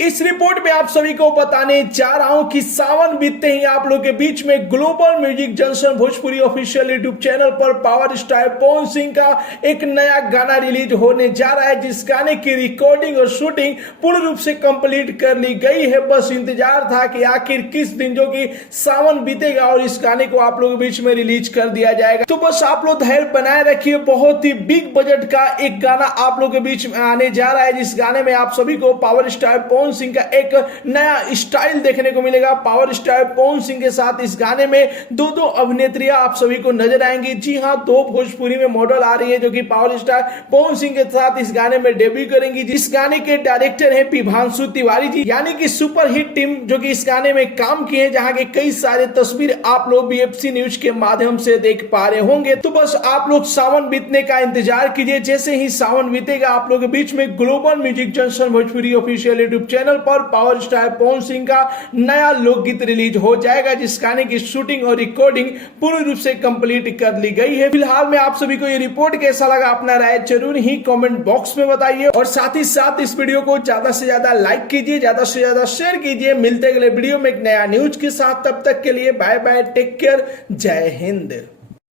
इस रिपोर्ट में आप सभी को बताने जा रहा हूं कि सावन बीतते ही आप लोग के बीच में global music junction Bhojpuri official YouTube channel पर पावर स्टार पवन सिंह का एक नया गाना रिलीज होने जा रहा है, जिस गाने की रिकॉर्डिंग और शूटिंग पूर्ण रूप से कंप्लीट कर ली गई है। बस इंतजार था कि आखिर किस दिन जो कि सावन बीतेगा और इस गाने को आप लोगों के बीच में रिलीज कर दिया जाएगा। तो बस आप लोग धैर्य बनाए रखिए, बहुत ही बिग बजट का एक गाना आप लोग के बीच में आने जा रहा है, जिस गाने में आप सभी को पावर स्टार पवन सिंह का एक नया स्टाइल देखने को मिलेगा। पावर स्टार पवन सिंह के साथ इस गाने में दो अभिनेत्रियां आप सभी को नजर आएंगी। जी हां, दो भोजपुरी में मॉडल आ रही है जो कि पावर स्टार पवन सिंह के साथ इस गाने में डेब्यू करेंगी। इस गाने के डायरेक्टर हैं पिभांशु तिवारी जी, यानी कि सुपर हिट टीम जो कि इस गाने में काम किए हैं, जहां के कई सारे तस्वीर आप लोग बीएफसी न्यूज के माध्यम से देख पा रहे होंगे। तो बस आप लोग सावन बीतने का इंतजार कीजिए। जैसे ही सावन बीतेगा आप लोगों के बीच में global music junction Bhojpuri official YouTube channel पर पावर स्टार पवन सिंह का नया लोकगीत रिलीज हो जाएगा, जिस गाने की शूटिंग और रिकॉर्डिंग पूर्ण रूप से कंप्लीट कर ली गई है। फिलहाल में आप सभी को ये रिपोर्ट कैसा लगा, अपना राय जरूर ही कमेंट बॉक्स में बताइए और साथ ही साथ इस वीडियो को ज्यादा से ज्यादा लाइक कीजिए, ज्यादा से ज्यादा शेयर कीजिए। मिलते अगले वीडियो में एक नया न्यूज के साथ, तब तक के लिए बाय बाय, टेक केयर, जय हिंद।